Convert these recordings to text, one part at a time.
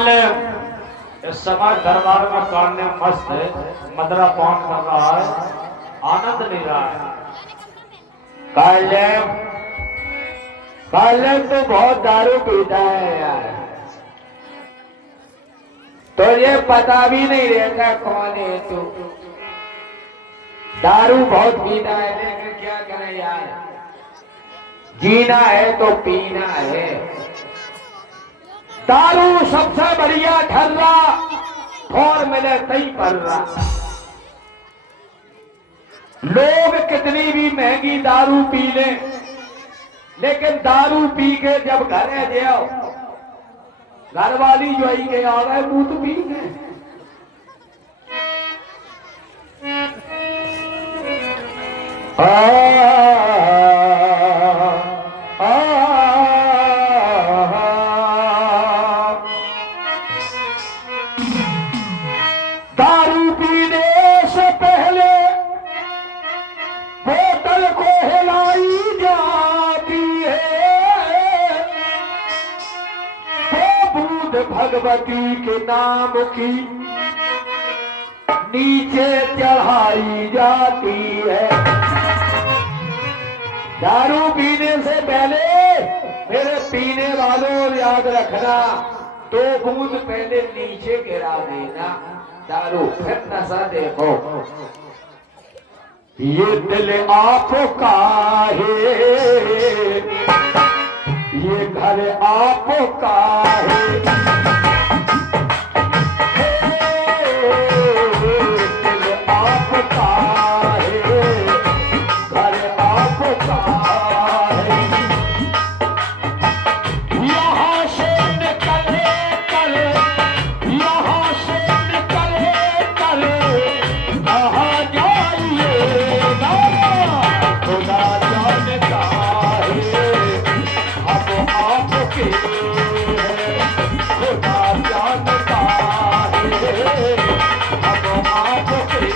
ने इस समय दरबार में कान्य मस्त है, मदरा पान कर रहा है, आनंद ले रहा है। काले तो बहुत दारू पीता है यार, तो ये पता भी नहीं रहता कौन है तू। दारू बहुत पीता है, लेकिन क्या करें यार, जीना है तो पीना है। दारू सबसे बढ़िया ठर्रा, और मिले तई पर्रा। लोग कितनी भी महंगी दारू पी ले, लेकिन दारू पी के जब घरे जाओ, घर वाली जो आई के आ गए मुंह तो पी गए। दारू पीने से पहले बोतल को हिलाई जाती है, तो बूंद भगवती के नाम की नीचे चढ़ाई जाती है। दारू पीने से पहले मेरे पीने वालों याद रखना, 2 बूंद पहले नीचे गिरा देना दारू, फिर नशा देखो। ये दिल आपका है, ये घर आपका है, दिल आपका है, घर आपका है। यहाँ से निकले कल, यहाँ से निकले कल, कहाँ जाइएगा खुदा जानता है। अब आपके हैं, खुदा जानता है। अब आपके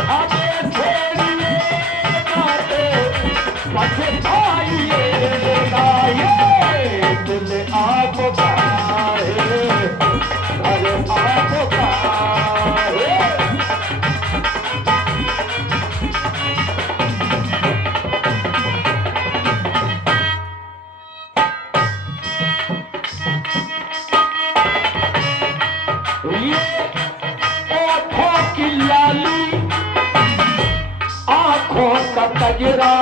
हमें छोड़िए बातें, पछताइएगा। ये दिल आपका है, घर आपका है। ये ओठों की लाली, आंखों का कजरा,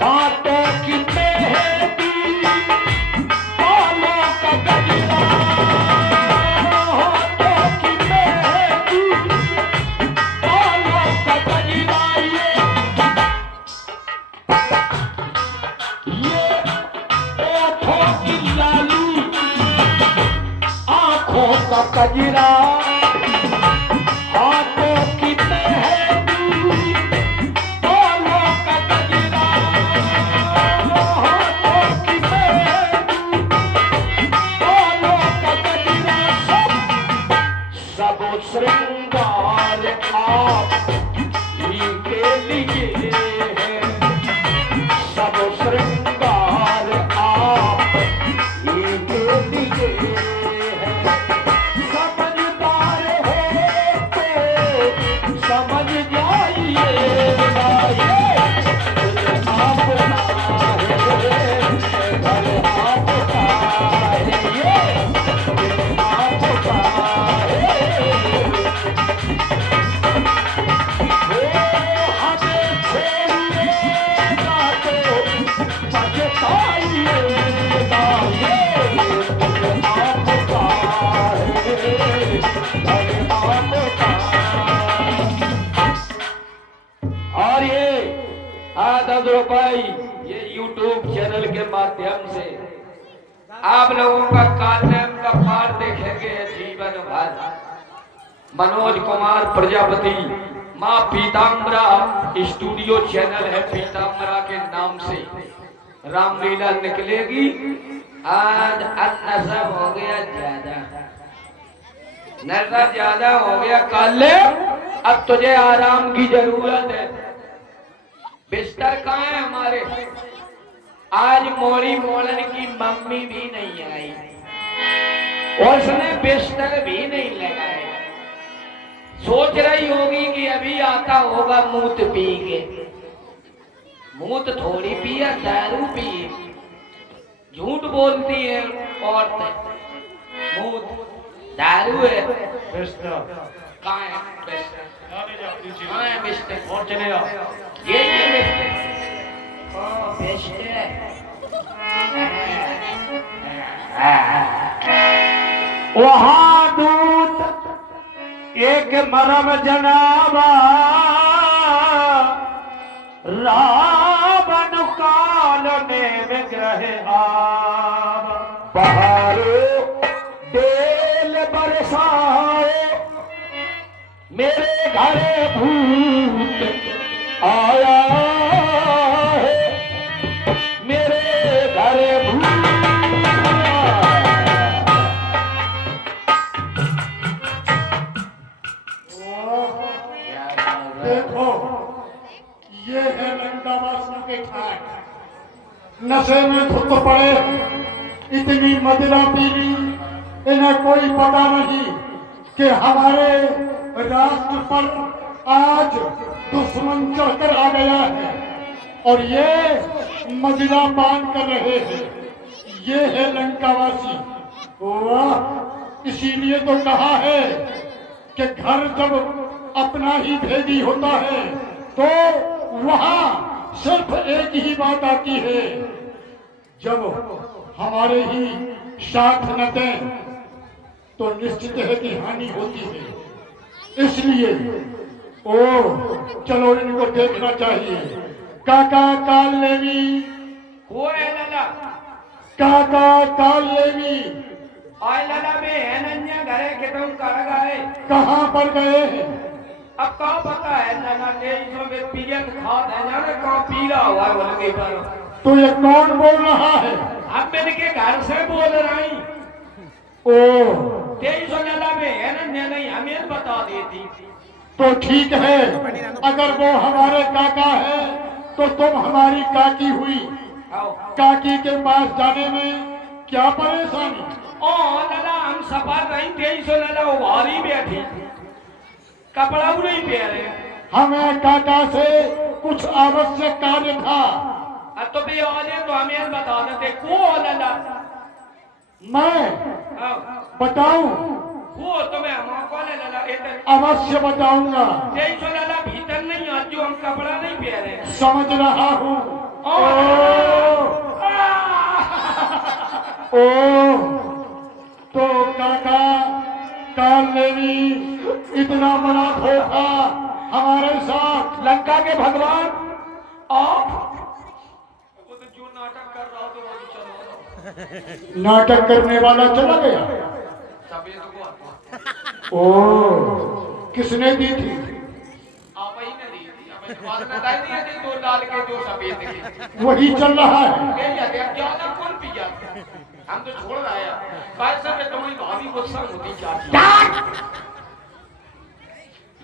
हाथों की मेहंदी, बालों का गजरा, हाथों की मेहंदी, बालों का गजरा। ये ओठों की लाली, आंखों का कजरा, हाथों की मेहंदी, बालों का गजरा, हाथों की मेहंदी, बालों का गजरा। सब श्रृंगार आप ही के लिए है, सब श्रृंगार आप ही के लिए है। समझदार हो तो समझ जाइएगा। ये दिल आपका है, घर आपका है। ये दिल आपका है। हमें छोड़िएगा तो पछताइएगा। ये दिल आपका है, घर आपका। और ये 10 रुपए ये YouTube चैनल के माध्यम से आप लोगों का कान्यम का पाठ देखेंगे जीवन भर। मनोज कुमार प्रजापति, माँ पीताम्बरा स्टूडियो चैनल है, पीताम्बरा के नाम से रामलीला निकलेगी। आज नशा हो गया ज्यादा, नशा ज्यादा हो गया काले, अब तुझे आराम की जरूरत है। बिस्तर कहाँ है हमारे? आज मोड़ी मोलन की मम्मी भी नहीं आई। और उसने बिस्तर भी नहीं लगाया। सोच रही होगी कि अभी आता होगा मूत पी के। मूत थोड़ी पिया, दारू पी। झूठ बोलती है औरतें। मूत दारू है। कहाँ है बिस्तर? कहाँ है बिस्तर? और चले जाओ। ये बिस्तर। वहाँ दूत एक मरम जनाबा रावण काल ने विग्रह आव बहारो बेल बरसाओ, मेरे घर भूत आया है, मेरे घर भूत देखो, ये है लंकावासियों के ठाट। नशे में धुत पड़े, इतनी मदिरा पी ली, इन्हें कोई पता नहीं कि हमारे राष्ट्र पर आज दुश्मन चढ़कर आ गया है और ये मदिरा पान कर रहे हैं। ये है लंकावासी। वाह, इसीलिए तो कहा है कि घर जब अपना ही भेदी होता है तो वहां सिर्फ एक ही बात आती है, जब हमारे ही साथ न दें तो निश्चित है कि हानि होती है। इसलिए चलो इनको देखना चाहिए। काका काल लेवी, वो है लला। काका काल लेवी आय लला में अनन्या घरे के तुम कर गए। कहाँ पर गए हैं? अब कहाँ पता है लला ने इसमें पीरियड खाद है जाने कहाँ पीला हुआ है उनके पर। तो ये कौन बोल रहा है? अब मेरे के घर से बोल रही। ओ 2300 लला में अनन्या नहीं हमें बता देती। तो ठीक है, अगर वो हमारे काका है तो तुम हमारी काकी हुई। आओ। काकी के पास जाने में क्या परेशानी? ओ लला हम सफर नहीं 2300 लला उभारी बैठी। कपड़ा भी नहीं पहने। हमें काका से कुछ आवश्यक कार्य था। अब तो भी आने तो हमें बता देते को लला। मैं आओ। बताऊं? वो तुम्हें हमको लला इधर अवश्य बताऊंगा। 2300 लला भीतर नहीं आज जो हम कपड़ा नहीं पहने। समझ रहा हूँ। तो काका काल देवी इतना बड़ा धोखा हमारे साथ। लंका के भगवान आप वो तो जो नाटक कर रहा तो वो चलो नाटक करने वाला चला गया। सफेद को किसने दी थी? आप ही ने दी थी। हमें बाद में बताई दिया थी दो डाल के जो सफेद के वही चल रहा है। ये ज्यादा कौन पी जाता? हम तो छोड़ रहा है भाई साहब ये तुम्हारी भाभी गुस्सा होती जाती।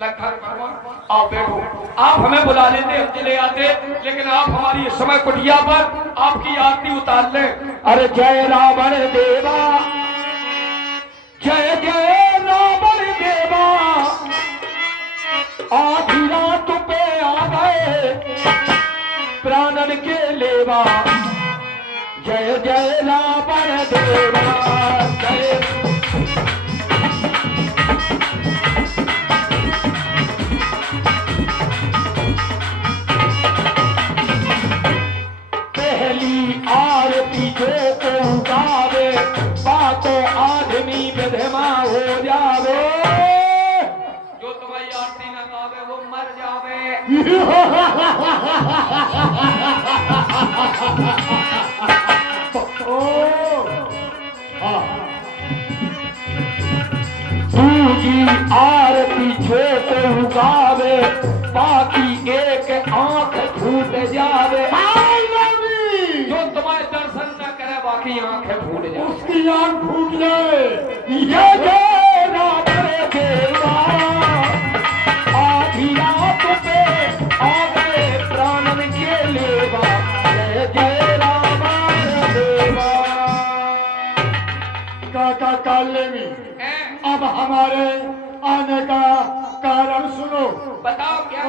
लखन भगवान आप बैठो। आप हमें बुला लेते हम चले आते, लेकिन आप हमारी इस समय कुटिया पर आपकी आरती उतार ले। अरे जय रावण देवा, जय जय रावण देवा, आधी रात पे आ गए प्राणन के लेवा। जय जय रावण देवा, जय पहली आरती जो को गावे, बातों आदमी विधवा हो जावे। जो तुम्हारी आरती न गावे वो मर जावे। दूजी आरती जो को गावे, बाकी एक आंख फूट जावे। जो तुम्हारे दर्शन न करे बाकी आंखें फूट जाए। उसकी आंख फूट जाए। ये जय रावण देवा, आधी रात पे आ गए प्राणन के लेवा। जय जय रावण देवा। काका काले में हैं? अब हमारे आने का कारण सुनो। बताओ क्या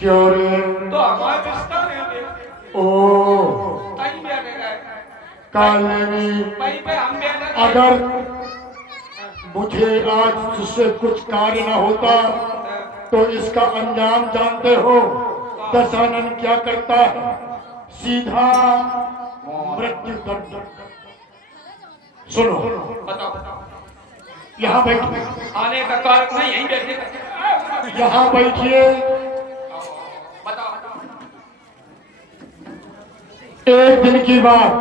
क्यों रे? तो हमारे रिश्ता नहीं है ओ कहीं भी आने गए काले में कहीं पे हम भी आने अगर मुझे आज तुझसे कुछ कार्य न होता तो इसका अंजाम जानते हो। दशानन क्या करता है? सीधा मृत्यु दंड। सुनो, बताओ यहाँ बैठिए, आने का कारण नहीं यहीं बैठे यहाँ बैठिए। बताओ एक दिन की बात,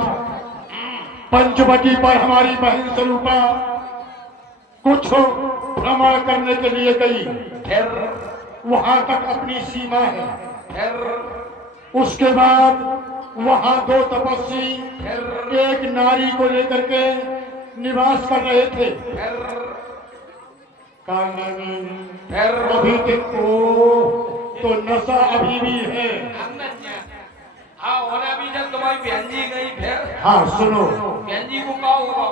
पंचवटी पर हमारी बहन स्वरूपा कुछ भ्रमण करने के लिए गई। फिर वहां तक अपनी सीमा है। फिर उसके बाद वहां दो तपस्वी फिर एक नारी को लेकर के निवास कर रहे थे। काले में फिर अभी तक तो नशा अभी भी है। हाँ होना भी जब तुम्हारी बहन जी गई फिर हाँ सुनो, बहन जी को क्या होगा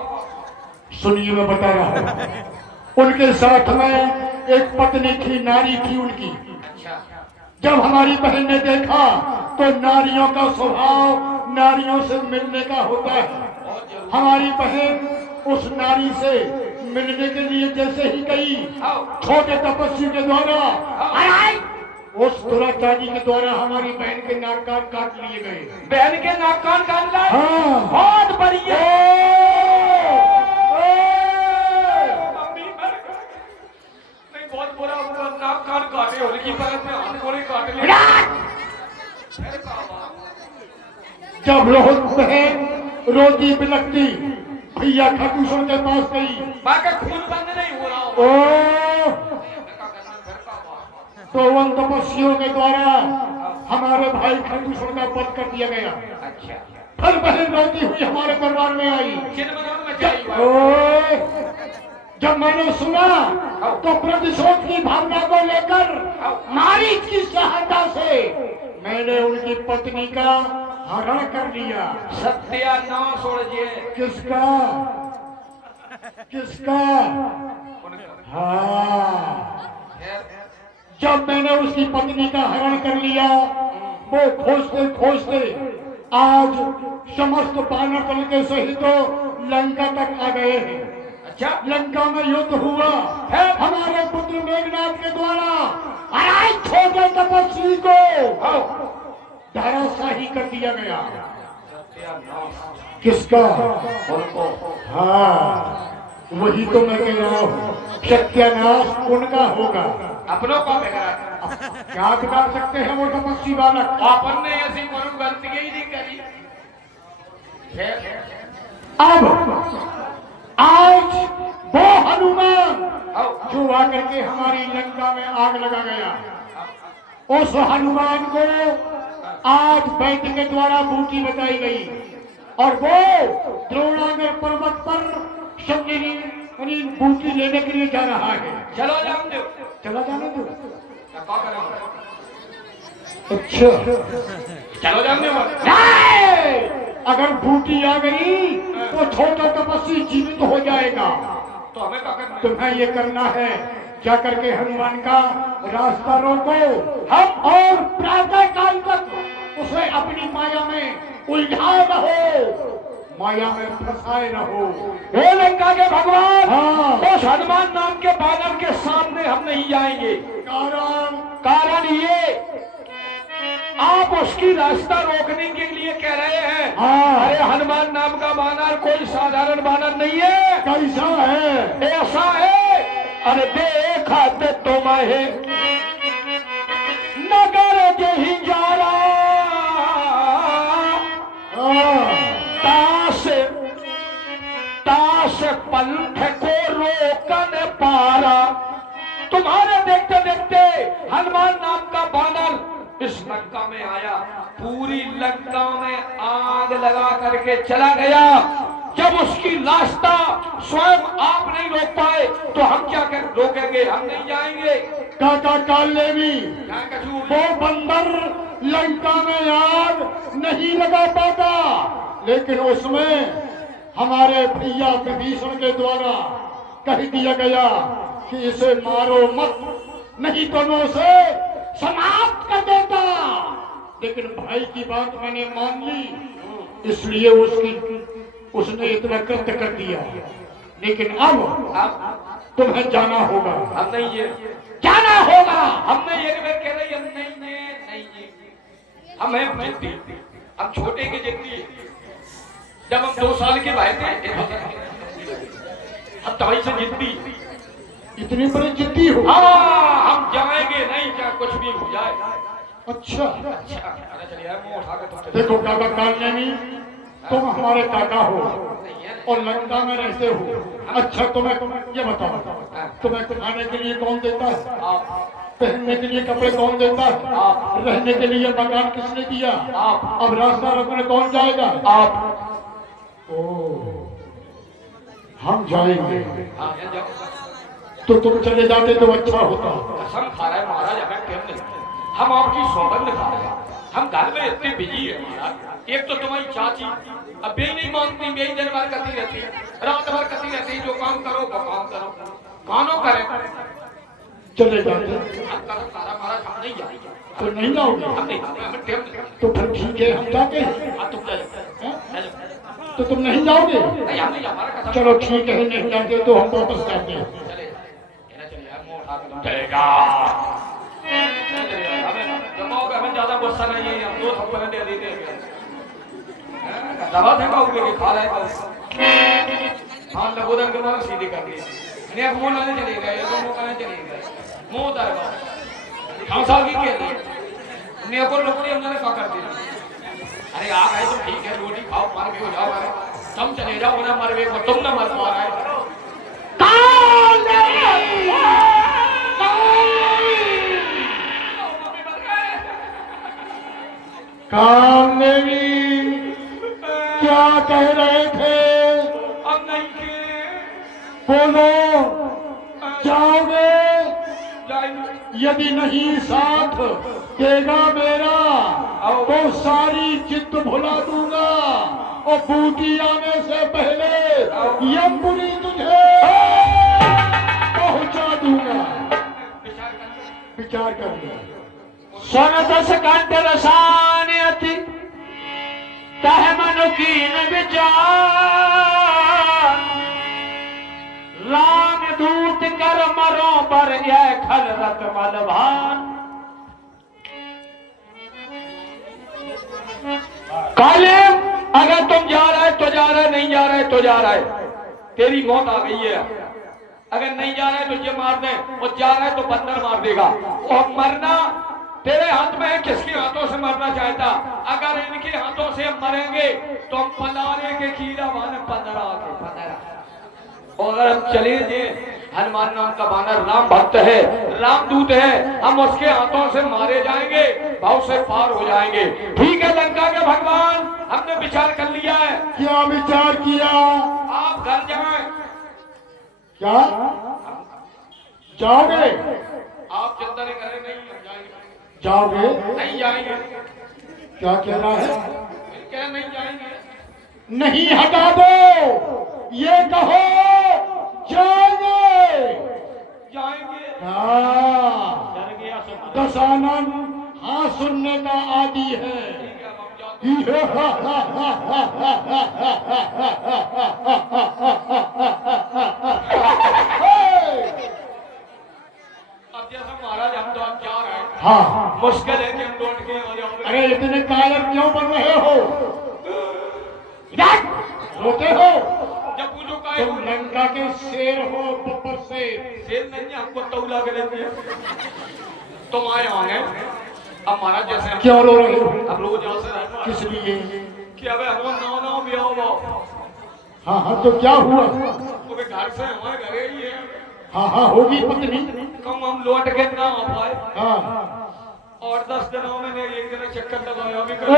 सुनिए मैं बता रहा हूँ। उनके साथ में एक पत्नी थी, नारी थी उनकी। अच्छा जब हमारी बहन ने देखा तो नारियों का स्वभाव नारियों से मिलने का होता है। बहुत जरूरी हमारी बहन उस नारी से मिलने के लिए जैसे ही गई, आओ छोटे तपस्वी के द्वारा आई उस दुराचारी के द्वारा हमारी बहन के नाक काट लिए गए। बहन के नाक कान काट लाए हाँ। बहुत बढ़िया मम्मी मर गई। नहीं बहुत बुरा हुआ नाक कान काटे होने की परत में हाथ गोले काट लिए फिर क्या हुआ? जब रोहत बहन रोती बिलखती भैया खाटूश्वर के पास गई, बाकी खून बंद नहीं हो रहा हो ओ क्या करना फिर क्या हुआ? तो उन तपस्वियों के द्वारा हमारे भाई खाटूश्वर का वध कर दिया गया। अच्छा फिर बहन रोती हुई हमारे दरबार में आई। चिन्ह बनाने में चाहिए ओ, जब मैंने सुना तो प्रतिशोध की भावना को लेकर मारीच की सहायता से मैंने उनकी पत्नी का हरण कर लिया। सत्यानाश हो रही किसका? किसका? हाँ, जब मैंने उसकी पत्नी का हरण कर लिया, वो खोजते खोजते आज समस्त बानर दल के सहित लंका तक आ गए हैं। अच्छा लंका में युद्ध हुआ है। हमारे पुत्र मेघनाथ के द्वारा अरे छोटे तपस्वी को धराशाही कर दिया गया। किसका? उनको हाँ, वही तो मैं कह रहा हूँ, सत्यानाश उनका होगा। अपनों को बिगाड़ा क्या बिगाड़ सकते हैं वो तपस्वी बालक? अपन ने ऐसी कोई गलती ही नहीं करी फिर अब आज वो हनुमान आओ जो आकर के हमारी लंका में आग लगा गया, उस हनुमान को आज वैद्य के द्वारा बूटी बताई गई और वो द्रोणागर पर्वत पर संजीवनी बूटी लेने के लिए जा रहा है। चलो जान दो चला जाने दो। क्या करें अच्छा, चलो जान दो नहीं! अगर बूटी आ गई तो छोटा तपस्वी जीवित हो जाएगा। तो हमें क्या करना है? तुम्हें ये करना है, क्या करके हनुमान का रास्ता रोको, हम और प्रातः काल तक उसे अपनी माया में उलझाए रहो, माया में फंसाए रहो। हे लंका के भगवान, हाँ। उस हनुमान नाम के बानर के सामने हम नहीं जाएंगे। कारण ये आप उसकी रास्ता रोकने के लिए कह रहे हैं। हाँ। अरे हनुमान नाम का बानर कोई साधारण बानर नहीं है। कैसा है? ऐसा है, अरे देखा ते तुम्हें नगर जही जा रहा ताश पंथ को रोकन पारा। तुम्हारे देखते देखते हनुमान नाम का बानर इस लंका में आया, पूरी लंका में आग लगा करके चला गया। जब उसकी रास्ता स्वयं आप नहीं रोक पाए तो हम क्या कर रोकेंगे? हम नहीं जाएंगे। काका काले भी क्या कसूर? वो बंदर लंका में आग नहीं लगा पाता, लेकिन उसमें हमारे भैया विभीषण के द्वारा कह दिया गया कि इसे मारो मत, नहीं तो मैं उसे समाप्त कर देता। लेकिन भाई की बात मैंने मान ली, इसलिए उसने इतना कृत्य कर दिया। लेकिन अब तुम्हें जाना होगा। हम नहीं ये जाना होगा। हमने ये कह रही हम नहीं हम हैं जिद्दी, हम छोटे के जिद्दी। जब हम 2 साल के भाई थे हम तभी से जिद्दी। इतनी बड़ी जिद्दी हो? हाँ, हम जाएंगे नहीं क्या कुछ भी हो जाए। अच्छा अच्छा अरे चलिए मुंह उठा के तुम देखो काका कालनेमी, तुम हमारे काका हो और लंका में रहते हो। अच्छा तुम्हें ये बताओ, तुम्हें खाने के लिए कौन देता है? आप पहनने के लिए कपड़े कौन देता है? आप रहने के लिए मकान किसने दिया? आप अब रास्ता रोकने कौन जाएगा? आप ओ, हम जाएंगे। हाँ ये जाओ। तो तुम चले जाते तो अच्छा होता। कसम खा रहा है महाराज, हमें टेम नहीं। हम आपकी सौगंध खा रहे हैं। हम घर में इतने बिजी है महाराज। एक तो तुम्हारी चाची अब भी नहीं मानती, भी दिन भर करती रहती है, रात भर करती रहती है, जो काम करो वो काम करो, कानों करे चले जाते हम करो सारा महाराज। हम नहीं जाएंगे, तो नहीं जाओगे? हम नहीं जाएंगे, हमें टेम नहीं। तो फिर ठीक है, हम जाते हैं। हाँ तुम ले लो। तो तुम नहीं जाओगे? नहीं हम नहीं, हमारा कसम। चलो ठीक है, नहीं जाते तो हम वापस जाते हैं। चले चलिए यार, मुंह उठा के तुम चलेगा। जमाओगे, हमें ज्यादा गुस्सा नहीं है, हम 2 थप्पड़ दे देते हैं। दबा देगा ऊपर के खा रहा है। हाँ लगोदर के मारे सीधे कर दिया। नहीं अब मुंह लाने चले गए, ये तो मुंह करने चले गए, मुंह उतारेगा खांसा की के लिए ने को लोकड़ी हमने का कर दिया। अरे आ गए तो ठीक है, रोटी खाओ, मार के हो जाओ, अरे तुम चले जाओ ना, मरवे को तुम ना मर पा रहा है। कालनेमी क्या कह रहे थे? अब नहीं के बोलो, जाओगे? जाएंगे। यदि नहीं साथ देगा मेरा तो सारी जिद भुला दूंगा और बूटी आने से पहले यमपुरी तुझे पहुंचा दूंगा। विचार कर लो। सन 10 कंठ रसान्यति तह मनु कीन विचार, राम दूत कर मरो पर यह खल रत मलभान। काले अगर तुम जा रहा है तो जा रहा है, नहीं जा रहा है तो जा रहा है, तेरी मौत आ गई है। अगर नहीं जा रहा है तो ये मार दे, और जा रहा है तो बंदर मार देगा। और मरना तेरे हाथ में है, किसके हाथों से मरना चाहता। अगर इनके हाथों से हम मरेंगे तो हम पलारे के कीड़ा माने 15 और अगर हम चले जाए, हनुमान नाम का बानर राम भक्त है, रामदूत है, हम उसके हाथों से मारे जाएंगे, भाव से पार हो जाएंगे। ठीक है लंका के भगवान, हमने विचार कर लिया है। क्या विचार किया? आप घर जाएं। क्या जाओगे? आप चिंता नहीं करें, नहीं हम जाएंगे। जाओगे? नहीं जाएंगे। क्या कह रहा है? क्या नहीं जाएंगे? नहीं, हटा दो, ये कहो जाएंगे। जाएंगे। हाँ, डर गया सो दशानन हाँ सुनने का आदि है। अब जैसा महाराज हम तो अब जा रहे हैं, हाँ, मुश्किल है कि हम लौट के आ जाओगे। अरे इतने कायर क्यों बन रहे हो? रोते हो? जब पूछो काहे तुम लंका के शेर हो, बब्बर शेर। शेर नहीं है, हमको तौला के देते हैं। तुम आए होंगे अब महाराज जैसे हम क्यों रो रहे हो? अब रोज यहाँ से रहना किस लिए? कि अब हम नाव भी आओ हाँ हाँ, तो क्या हुआ? तो घर से हमारे घरे ही है, हाँ हाँ, होगी पत्नी। कम हम लौट के ना आ पाए। हाँ, और 10 दिनों में एक दिन चक्कर लगाया भी ओ